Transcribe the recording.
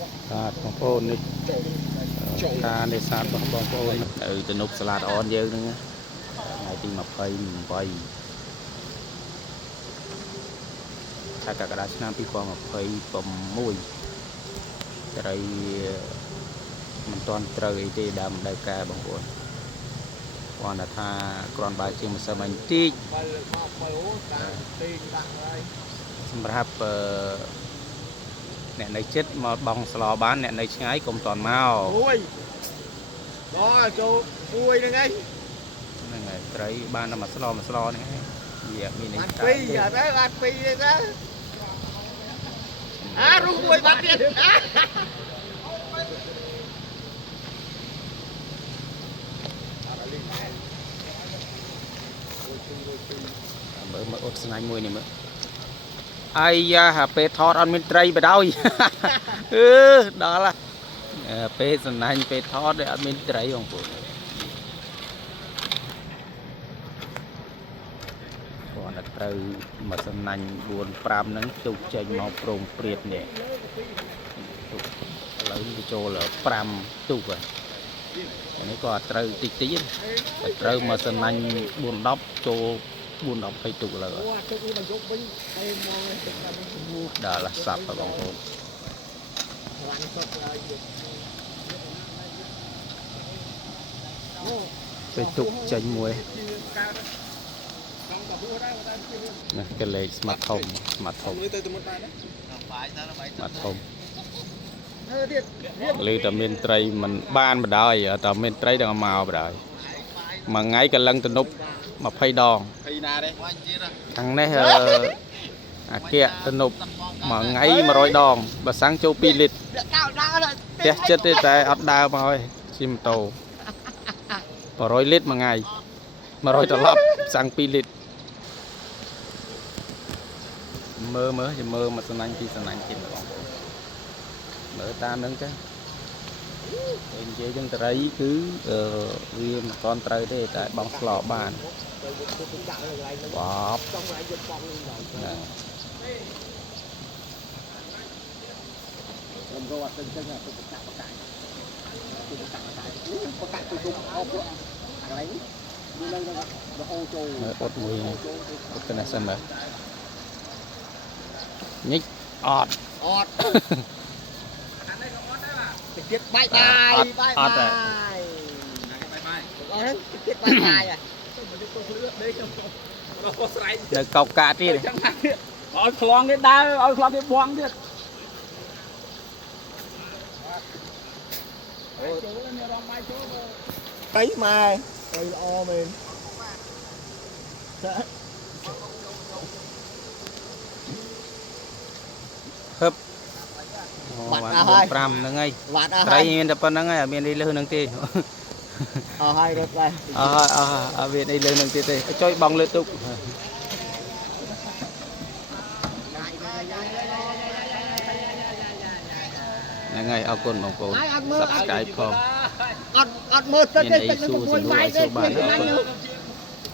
បាទបងប្អូននេះការនេសាទរបស់បងប្អូនទៅទំនប់សាឡាតអនយើងហ្នឹងថ្ងៃទី28ខែកក្កដាឆ្នាំ2026ត្រីមិនទាន់ត្រូវអីទេដើមដៅកែបងប្អូនគាត់ថាគ្រាន់បើជាងម្សិលមិញតិចសម្រាប់អ្នកនៅចិត្តមកបងស្លោបានអ្នកនៅឆ្ងាយកុំតន់មកអូយដល់ចូលពួយហ្នឹងហើយត្រីបានតែមួយស្លោហ្នឹងហើយវាមាននេះពីរអត់ទេបានពីរទេទៅរុះមួយបាត់ទៀតមើលអត់ស្នាញ់មួយនេះមើលអាយ៉ាពេលថតអត់មានត្រីបដ ாய் ដល់ពេលស្នាញ់ពេលថតអត់មានត្រីបងប្អូនគាត់ត្រូវមកស្នាញ់ 4-5 ហ្នឹងទុកចេញមកប្រងព្រាតនេះឥឡូវវាចូល5ទុកហើយនេះក៏ត្រូវតិចទៀតត្រូវមកស្នាញ់ 4-10 ចូល 4-10 ទុកឥឡូវដល់សាប់បងប្អូនពេលទុកចេញមួយណាកលេខស្មាត់ធំលើតែមានត្រីមិនបានបដ ாய் តែមានត្រីដល់មកបដ ாய் មួយថ្ងៃកលឹងទំនប់20 ដងខាងនេះអាគៈទំនប់មួយថ្ងៃ100 ដងបើសាំងចូល2 លីត្រផ្ទះចិត្តទេតែអត់ដើរមកហើយជិះម៉ូតូ100 លីត្រមួយថ្ងៃ100 ត្រឡប់សាំង2 លីត្រមើលមកស្នាញ់ពីស្នាញ់ទៀតបងប្អូនមើលតាមហ្នឹងចឹងនិយាយចឹងត្រីគឺវាមិនទាន់ត្រូវទេតែបងស្លោបានបបអត់មួយអត់ទៅណាសិនមើលញិចអត់ទៀតបាយអត់ទៀតបាយនៅកោកកាទៀតឲ្យខ្លងគេដើរឲ្យខ្លងគេបងទៀតអូចូលនេះរងបាយចូលទៅម៉ែអើយល្អមែនហឹបបាត់អស់ហើយ5ហ្នឹងហើយត្រីមានតែប៉ុណ្្នឹងហើយអត់មានអីលើហ្នឹងទេអស់ហើយរត់ដែរអត់មានអីលើហ្នឹងទៀតទេចុយបងលើទុកហ្នឹងហើយអរគុណបងប្អូន Subscribe ផងអត់មើលទៅទេតែខ្ញុំជួយបាយទេបាន